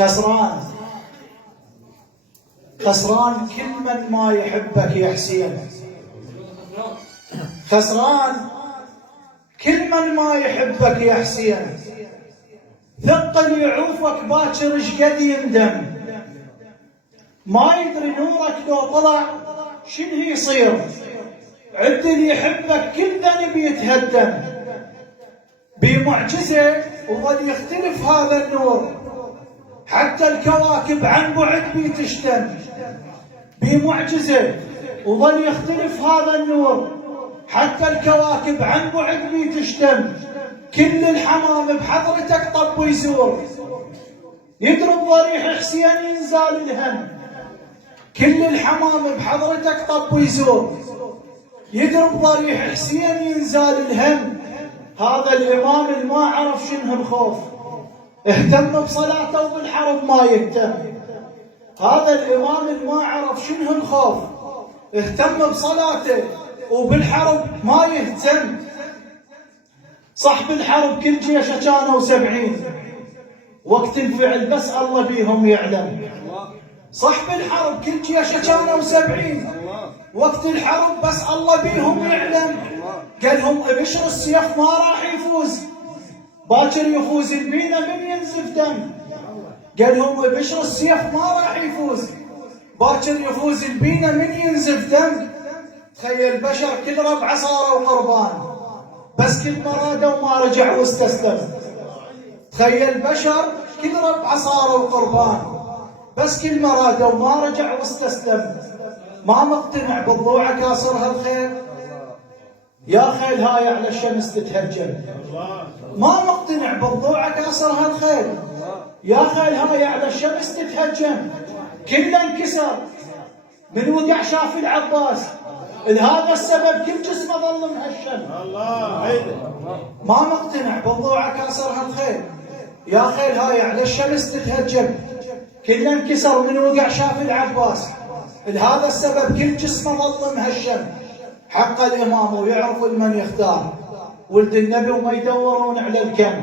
خسران خسران كل من ما يحبك يا حسين. خسران كل من ما يحبك يا حسين. ثقل يعوفك باكر ايش قد يندم. ما يدري نورك لو طلع شنو يصير. عد اللي يحبك كل ذنب يتهدم. بمعجزة وظل يختلف هذا النور، حتى الكواكب عن بعد بتشتم. بمعجزة وظل يختلف هذا النور، حتى الكواكب عن بعد بتشتم. كل الحمام بحضرتك طب ويزور، يضرب ضريح حسين ينزال الهم. كل الحمام بحضرتك طب ويزور، يضرب ضريح حسين ينزال الهم. هذا الإمام اللي ما عرف شنو الخوف، اهتم بصلاته وبالحرب ما يهتم. هذا الإمام اللي ما عرف شنو الخوف، اهتم بصلاته وبالحرب ما يهتم. صح بالحرب كل جيشه كانوا 70، وقت الفعل بس الله بيهم يعلم. صح بالحرب كل جيشه كانوا 70، وقت الحرب بس الله بيهم يعلم. قالهم بشر السيف ما راح يفوز، باكر يفوز البينا من ينزف دم. قالهم بشر السيف ما راح يفوز، باكر يفوز البينا من ينزف دم. تخيل بشر كل ربعه صاروا قربان، بس كل ما رادوا وما رجع واستسلم. تخيل بشر كل ربعه صاروا قربان، بس كل ما رادوا وما رجع واستسلم. ما مقتنع بالضوعه كاسرها الخيل، يا خيل هاي على الشمس تتهجم. ما مقتنع بالضوعه كاسرها الخيل، يا خيل هاي على الشمس تتهجم. كله انكسر من وقع شاف العباس، لهذا السبب كل جسمه ظل مهشم. ما مقتنع بالضوعه كاسرها الخيل، يا خيل هاي على الشمس تتهجم. كله انكسر من وقع شاف العباس، لهذا السبب كل جسمه ظل مهشم. حق الإمام ويعرف المن يختار، ولد النبي وما يدورون على الكم.